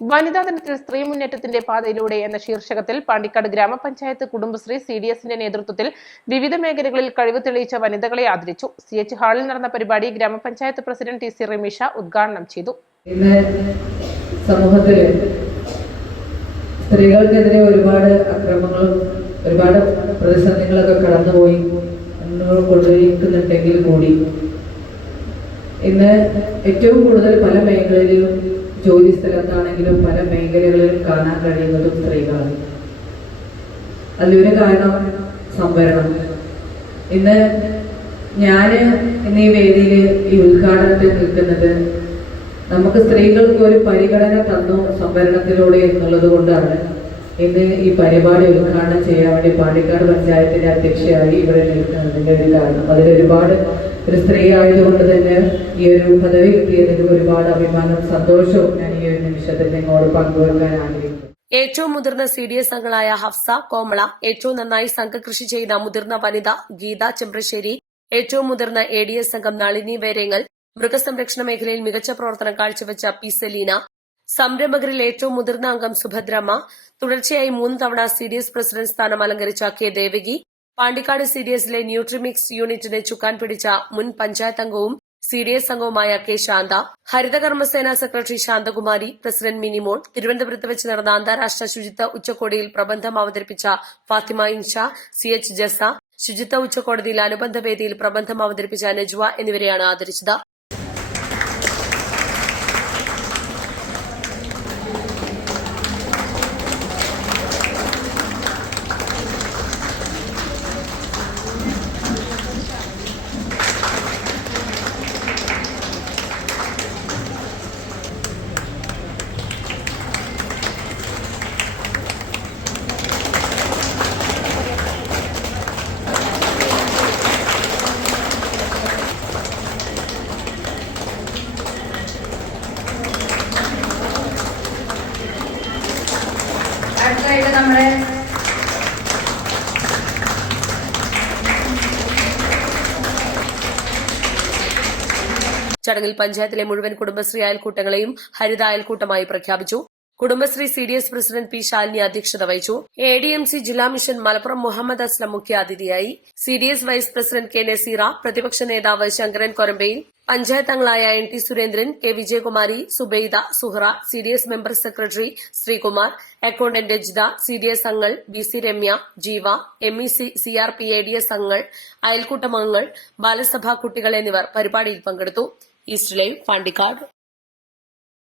വനിതാ ദിനത്തിൽ സ്ത്രീ മുന്നേറ്റത്തിന്റെ പാതയിലൂടെ എന്ന ശീർഷകത്തിൽ പാണ്ടിക്കാട് ഗ്രാമപഞ്ചായത്ത് കുടുംബശ്രീ CDSന്റെ നേതൃത്വത്തിൽ വിവിധ മേഖലകളിൽ കഴിവ് തെളിയിച്ച വനിതകളെ ആദരിച്ചു. CH ഹാളിൽ നടന്ന പരിപാടി ഗ്രാമപഞ്ചായത്ത് പ്രസിഡന്റ് TC റിമിഷ ഉദ്ഘാടനം ചെയ്തു. ഇന്ന് സമൂഹത്തിൽ സ്ത്രീകൾക്കെതിരെ ഒരുപാട് അക്രമങ്ങളും ഒരുപാട് പ്രതിസന്ധികളൊക്കെ കടന്നുപോയി കൊണ്ടിരിക്കുന്നുണ്ടെങ്കിൽ കൂടി ഇന്ന് ഏറ്റവും കൂടുതൽ പല മേഖലയിലും ജോലി സ്ഥലത്താണെങ്കിലും പല മേഖലകളിലും കാണാൻ കഴിയുന്നതും സ്ത്രീകളാണ്. അതിലൊരു കാരണം സംവരണം. ഇന്ന് ഈ വേദിയിൽ ഈ ഉദ്ഘാടനത്തിൽ നിൽക്കുന്നത് നമുക്ക് സ്ത്രീകൾക്ക് ഒരു പരിഗണന തന്നു സംവരണത്തിലൂടെ എന്നുള്ളത് കൊണ്ടാണ് ഇന്ന് ഈ പരിപാടി ഉദ്ഘാടനം ചെയ്യാൻ വേണ്ടി പാണ്ടിക്കാട് പഞ്ചായത്തിന്റെ അധ്യക്ഷയായി ഇവിടെ നിൽക്കുന്നതിന്റെ ഒരു കാരണം. അതിലൊരുപാട് ഒരു സ്ത്രീ ആയതുകൊണ്ട് തന്നെ ഈ ഒരു പദവി കിട്ടിയതിൽ ഒരുപാട് അഭിമാനവും സന്തോഷവും ഞാൻ ഈ ഒരു നിമിഷത്തിൽ നിങ്ങളോട് പങ്കുവെക്കാൻ ആഗ്രഹിക്കുന്നു. ഏറ്റവും മുതിർന്ന CDS അംഗങ്ങളായ ഹഫ്സ, കോമള, ഏറ്റവും നന്നായി സംഘകൃഷി ചെയ്ത മുതിർന്ന വനിത ഗീത ചെമ്പ്രശ്ശേരി, ഏറ്റവും മുതിർന്ന ADS അംഗം നളിനി വേരേങ്ങൽ, മൃഗസംരക്ഷണ മേഖലയിൽ മികച്ച പ്രവർത്തനം കാഴ്ചവെച്ച P സെലീന, സംരംഭകരിൽ ഏറ്റവും മുതിർന്ന അംഗം സുഭദ്രമ്മ, തുടർച്ചയായി 3 തവണ CDS പ്രസിഡന്റ് സ്ഥാനം അലങ്കരിച്ച K ദേവകി, പാണ്ടിക്കാട് CDSലെ ന്യൂട്രിമിക്സ് യൂണിറ്റിന് ചുക്കാൻ പിടിച്ച മുൻ പഞ്ചായത്ത് അംഗവും CDS അംഗവുമായ K ശാന്ത, ഹരിതകർമ്മസേന സെക്രട്ടറി ശാന്തകുമാരി, പ്രസിഡന്റ് മിനിമോൾ, തിരുവനന്തപുരത്ത് വെച്ച് നടന്ന അന്താരാഷ്ട്ര ശുചിത്വ ഉച്ചകോടിയിൽ പ്രബന്ധം അവതരിപ്പിച്ച ഫാത്തിമ ഇൻഷ, CH ജസ, ശുചിത്വ ഉച്ചകോടതിയിൽ അനുബന്ധ വേദിയിൽ പ്രബന്ധം അവതരിപ്പിച്ച നജ്വ എന്നിവരെയാണ് ആദരിച്ചത്. അടുത്തായിട്ട് നമ്മുടെ ചടങ്ങിൽ പഞ്ചായത്തിലെ മുഴുവൻ കുടുംബശ്രീ അയൽക്കൂട്ടങ്ങളെയും ഹരിത അയൽക്കൂട്ടമായി പ്രഖ്യാപിച്ചു. Kudumbashree CDS president P Shalini അധ്യക്ഷത വഹിച്ചു. ADMC ജില്ലാ മിഷൻ മലപ്പുറം മുഹമ്മദ് അസ്ലം മുഖ്യാതിഥിയായി. CDS vice president K Nazeera, പ്രതിപക്ഷ നേതാവ് ശങ്കരൻ കൊരമ്പയിൽ, പഞ്ചായത്ത് അംഗങ്ങളായ NT Surendran, K Vijayakumari, Subaida, Suhara, CDS member secretary Sreekumar, accountant Rajitha, CDS അംഗങ്ങൾ BC Ramya, Jeeva, MEC CRP ADS അംഗങ്ങൾ, അയൽക്കൂട്ടം അംഗങ്ങൾ, ബാലസഭാ കുട്ടികൾ എന്നിവർ പരിപാടിയിൽ പങ്കെടുത്തു. East live, Pandikkad.